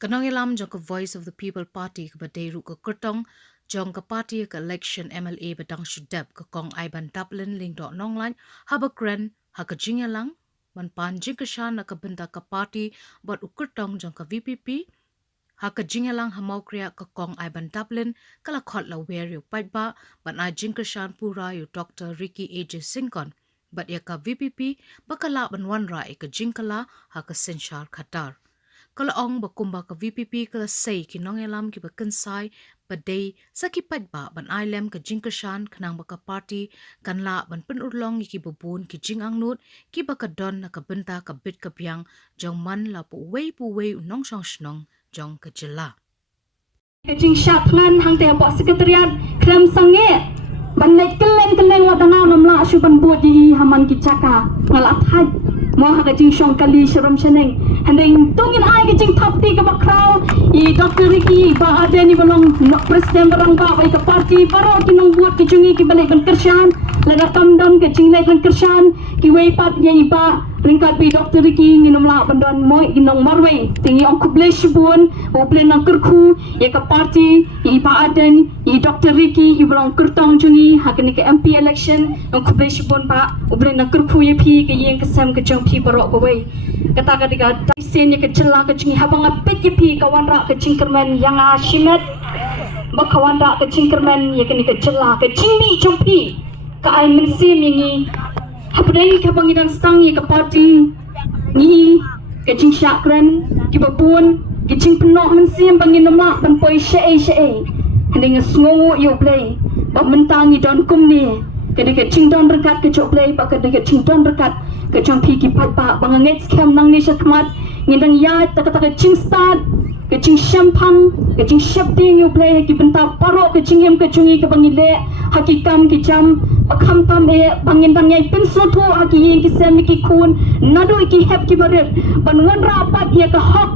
Kanang ilam jong ka Voice of the People Party ka baderu ka kurtong jong ka party ka election MLA badang shudab ka kong Iban Dublin ling dot nonglan habakren ha ka jingalang man pan jingkashan na ka benda ka party bot ukurtong jong ka VPP ha ka jingalang hamau kriya ka kong Iban Dublin kala khot la wer yu paitba ban a jingkashan pura yu Dr. Ricky AJ Sinkon bat ya ka VPP bakala ban wanra ka jingkala ha ka senshar khatar kala ong bakumba ka VPP kala say kinongelam ki bakansai badai sakipat ba ban ailem ka jingkashan kanang baka party kanla ban penurlong ki bubun ki jingangnut ki baka don na ka benta ka bit ka biang jong man la pu wei unong song snong jong ka jela Kajing syaklan hang te apa sekretariat klam sange ban naik keleng wadana namla syuban bodi haman ki caka ngalat had mo ha kajing syong kali syaram syeneng handeng tungin ai kajing tapti ka bakraw I Dr. Ricky ba ada ni balong presiden barang ba ka parti baro kinong buat kijungi ki balik ban kersyan lada kamdam kajing lek ban kersyan ki weipat ye iba ringkat bi Dr. Ricky nginom la bandon moy ginong marwe tingi ong kublish bun o plan nang kerku ye ka parti I ba aden I Dr. Ricky I balong kertong jungi hakani ke MP election ong kublish bun pa o plan nang kerku ye pi ke yeng kesam ke jong pi barok bawai kata ketiga sen ye ke celah ke jungi habang apet ye pi kawan ra ke cingkerman yang ashimet bakawan ra ke cingkerman ye kini ke celah ke cingmi jong pi ka ai mensim yengi Habdai ka pangidan stang ye ka party ni ka jing syakran ki babun ki jing penok mensim bangin nama ban poi syai handing ngongu yo play ba mentang i don kum ni ka de ka jing don rekat ke jok play ba ka de ka jing don rekat ke jong pi ki pat ba banganget scam nang ni syakmat ngindang ya ta ka jing start ke jing syampang ke jing syapting yo play ki benta paro ke jing em ke jungi ke bangile hakikam ki jam Pakam tam bangin bang yai pensutu aki yang kisah ki kun nadu ki hep ki barit banwan rapat ia ke hak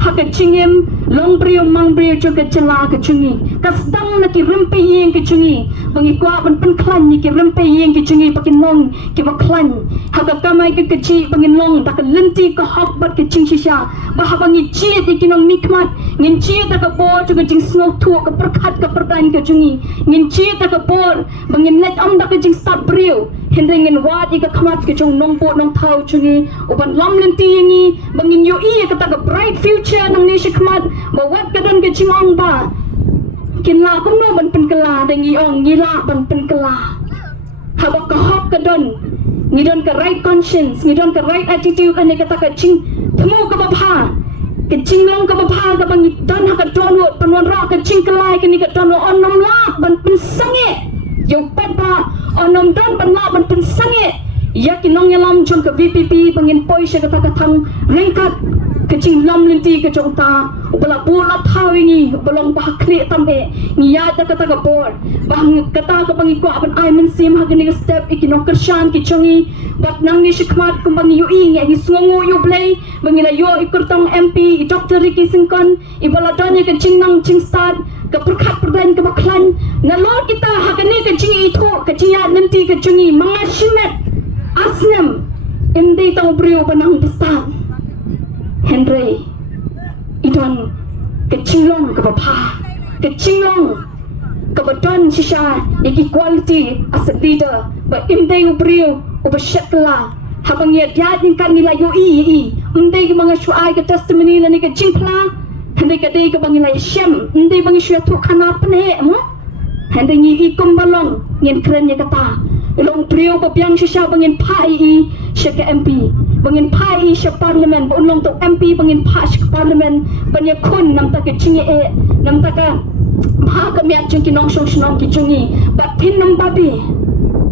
hak cingem long brio mang brio juga celah ke cungi kasdang na ki rempe yang ke cungi bangi kwa ban penklan ni ki rempe yang ke cungi pakin long ki baklan hak kamai ke keci bangin long tak lenti ke hak bat ke cing shisha bah bangi ciet ki nong nikmat ngin ciet tak bo juga jing snow tu ke perkat ke perdan ke cungi ngin ciet tak bo bangin let am dak jing start brio hindringin wat ika khamat ke jong nong po nong thau cungi uban lam lenti yangi bangin yo I ka tak bright future nang ni shikmat bawat kadon ke chingong ba kinla kum no ban penkela dengi ong ngila ban penkela habak ka hop kadon ngidon ka right conscience ngidon ka right attitude ane kata ka ching temu ka babha ke chinglong ka babha ka bang don ha ka donut panwan ra ka chingkelai ke ni ka donut onom la ban pensange yo papa onom don ban la ban pensange ya kinong yalam jong ka VPP bangin poi siya kata katang ringkat kecing lam linti ke jongta ubala bola thawingi ubalong bahakli tambe ngiya da kata ka bor bang kata ka bangi ko aban ai men sim hagani step ikinong kersyan ki chongi bat nang ni shikmat kumbang yu ngi sungu yu blay bangila yo ikurtong MP Dr. Ricky Sinkon ibala donya ke nang ching start ke perkat perdan ke baklan nalor kita hagani ke ching itu ke chiya linti ke chongi mga shimet asnem imde tang brio banang besar Henry idon kecilong ke bapa kecilong ke badan shisha iki quality as a leader but imde ubrio ubashakla habang ya yadin kan nila yo I imde mga shuai ke testimony la ni ke jimpla hande ke de ke bangila shem imde bang shu tu khana pne mo hande ni I kumbalong ngin kren ya kata ilong brio babyang shisha bangin pai syaka MP bangin pai sya parlimen unlong to MP bangin pa sya parlimen banya kun nam ta ke chingi nam ta ka ba ka miat chung ki nong shong shnong ki chungi bat pin nam babi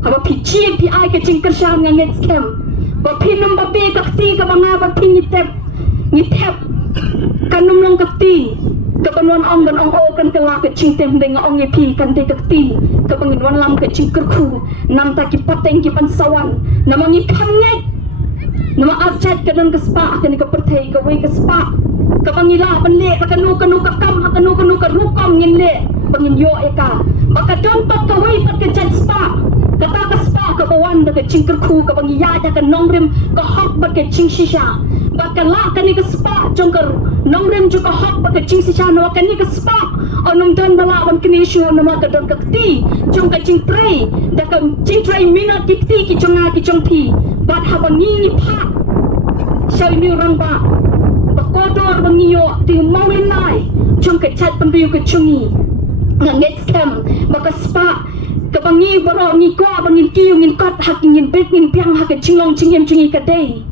haba pi chi pi ai ke ching kersam nganget scam ba pin nam babi ka ti ka banga ba pin ni tep kanum long ka ti ka banwan ong ban ong o kan kala ke ching tem deng ong ye pi kan te ka ti ka bangin wan lam ke ching kerku nam ta ki pateng ki pansawan namangi kanget nama archat kadang ke spa kani ke perthai ke wei ke spa ke bangila banle ka kanu ka kam ha kanu ka rukom ngin le bangin yo eka maka contoh ke wei pat ke chat spa kata ke spa ke bawan ke cingker ku ke bangi ya ka nongrim ke hok bat ke cing shisha bakala kani ka spa jongkar nomrem juga hak baka cing si chana kani ka spa onum dan bala wan kini shu nama ka don ka ti jongka cing tray daka cing tray mina kiti ki jonga ki jongpi bat habangi ni pa shau ni orang ba bakodor bangiyo ti mawin nai jongka chat penriu ka chungi nganget scam baka spa kabangi baro ngi ko bangin kiu ngin kot hak ngin bet ngin piang hak chinglong chingem chingi ka dei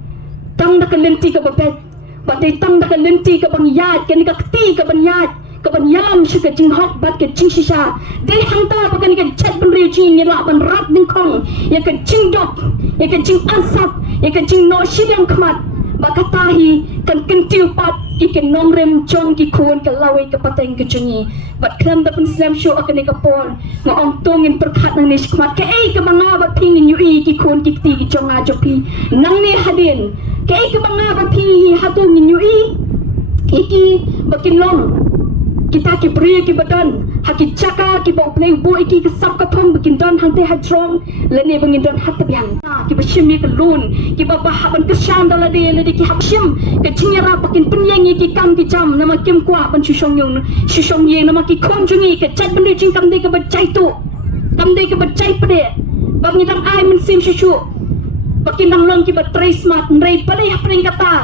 tang da ka lenti ka babet batay tang da ka lenti ka bang yat ka ni ka kti ka bang yat ka bang yalam shi ka jing hok bat ka ching shisha dei hangta ba ka ni ka chat ban riu ching ngin la ban rat ding kong ya ka ching dok ya ka ching ansap ya ka ching no shidang kmat bakatahi kan kentiu pat ikan nongrem chong ki kuan ka lawe ka pateng ka chungi bat klam da pen slam show akan ka por nga ong tongin perkhat nang nish kmat ka ei ka banga bat pingin yu i ki kuan ki kti ki chong a jopi nang ni hadin ka ei ka banga bat pingin hatungin yu i iki bakin long kita ki beri ki badan haki caka ki bau play bo iki ke sap ka thong bikin don hang te hadrong lene bangin don hat biang ki bashimi ka lun ki ba ban ke shan dala de le ki hakshim ke chinyara bakin penyang ki kam ki jam nama kim kwa ban shushong yeng nama ki khom jungi ke chat ban de ching kam de ka bachai tu kam de ka bachai pade bangin dang ai men sim shushu bakin dang long ki ba tray smart nrei pade hapring kata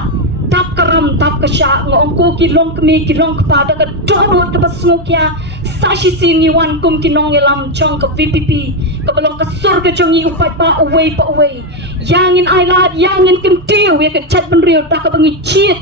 tap karam tap kasha ngong ko ki long kmi ki long pa da ka dorot ka basmokya sashi sini wan kum ki nong elam chong ka VPP ka balong ka sur ka chongi upai pa away yangin ailat yangin kim tiu ya ka chat ban riu ta ka bangi chiet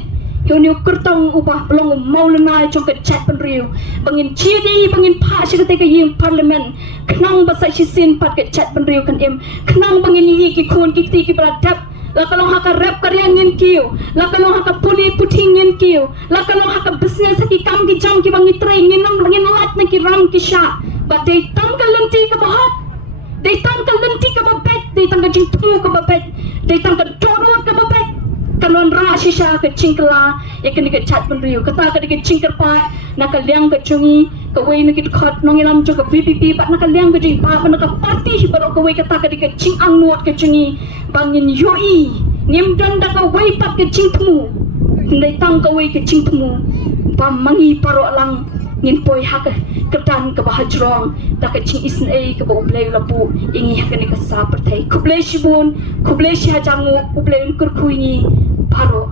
hiu kurtong ubah balong maulana chong ka chat ban riu bangin chiet yi bangin pa shi ka te ka ying parliament knong ba sashi sin pat ka chat ban riu kan em knong bangin yi ki khun ki ti ki bra tap la kalong haka rap karya ngin kiu la kalong haka puli puting ngin kiu la kalong haka business ki kam ki jam ki bangi tray ngin nam ngin lat na ki ram ki sha but they tangkal lenti ka bahat they tangkal lenti ka babet they tangkal jing tu ka babet they tangkal dorot ka babet kanon ra shisha ka chingkla ya ka ni ka chat ban riu kata ka ni ka chingkar pa na ka liang ka chungi ka wei na ki khot nong ilam jo ka VPP pat na ka liang ka jing pa na ka party hi baro ka wei kata ka ni ka ching ang nuot ka chungi bangin yoi ngim don da ka wei pat ka ching tmu ndai tang ka wei ka ching tmu pa mangi paro lang ngin poi hak ka dan ka bahajrong da ka ching isn ei ka bo play la bu ingi hak ni ka sa perthai khuble shibun khuble sha jangu khuble kur khuini paro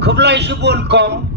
Kublai subun kong